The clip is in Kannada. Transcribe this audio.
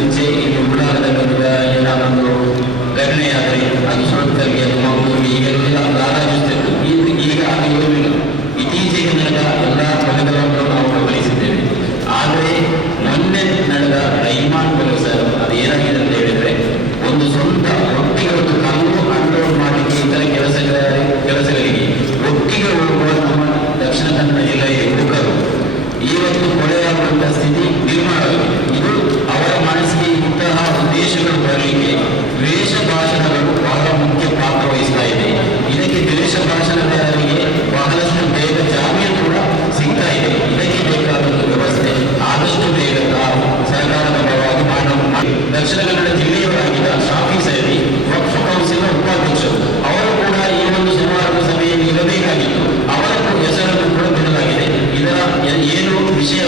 ಮುಂಚೆ ಇಲ್ಲಿ ಉಳ್ಳಾಗದ ಏನಾದೊಂದು ಘಟನೆ ಆದರೆ ಅದು ಸೋಂಕರಿಗೆ ಮಗುವಿಗೆ ಈಗೆಲ್ಲ ಆರಾಧಿಸುತ್ತಿತ್ತು. ಈಗ ಅದು ಇರುವುದಿಲ್ಲ. ಇತ್ತೀಚೆಗೆ ನಡೆದ ಎಲ್ಲ ಕೊಲೆಗಳನ್ನು ನಾವು ಗಮನಿಸಿದ್ದೇವೆ. ಆದರೆ ಮೊನ್ನೆ ನಡೆದ ರೈಮಾನ್ ಕೊಲೆ ಸರ್ ಅದು ಏನಾಗಿದೆ ಅಂತ ಹೇಳಿದ್ರೆ, ಒಂದು ಸ್ವಂತ ಒಟ್ಟಿಗೆ ಒಂದು ಕಲ್ಲು ಅನ್ಲೋಡ್ ಮಾಡಲಿಕ್ಕೆ ಇತರ ಕೆಲಸಗಳಿಗೆ ಒಟ್ಟಿಗೆ ಹೋಗುವ ನಮ್ಮ ದಕ್ಷಿಣ ಕನ್ನಡ ಜಿಲ್ಲೆಯ ಯುವಕರು ಇವತ್ತು ಕೊಲೆಯಾಗುವಂತಹ ಸ್ಥಿತಿ ನಿರ್ಮಾಣವಾಗಿದೆ. ಇದು ಅವರ ಮನಸ್ಸಿಗೆ ಇಂತಹ ಉದ್ದೇಶಗಳು ಬರಲಿಕ್ಕೆ ದ್ವೇಷ ಭಾಷಣಗಳು ಬಹಳ ಮುಖ್ಯ ಪಾತ್ರ ವಹಿಸ್ತಾ ಇದೆ. ಇದಕ್ಕೆ ದ್ವೇಷ ಭಾಷಣಗಾರರಿಗೆ ಬಹಳಷ್ಟು ಬೇಗ ಜಾಮೀನು ಕೂಡ ಸಿಗ್ತಾ ಇದೆ. ಇದಕ್ಕೆ ಬೇಕಾದ ವ್ಯವಸ್ಥೆ ಆದಷ್ಟು ಬೇಗ ಸರ್ಕಾರದ ಪರವಾಗಿ ಮಾಡಿ. ದಕ್ಷಿಣ ಕನ್ನಡ ಜಿಲ್ಲೆಯವರಾಗಿದ್ದ ಶಾಫಿ ಸೈದಿ ವಕ್ಫ್ ಕೌನ್ಸಿಲ್ನ ಉಪಾಧ್ಯಕ್ಷರು, ಅವರು ಕೂಡ ಈ ಒಂದು ಸಮಾರಂಭ ಸಭೆಯಲ್ಲಿ ಇರಬೇಕಾಗಿತ್ತು. ಅವರ ಹೆಸರನ್ನು ಕೂಡ ಬಿಡಲಾಗಿದೆ. ಇದರ ಏನು ವಿಷಯ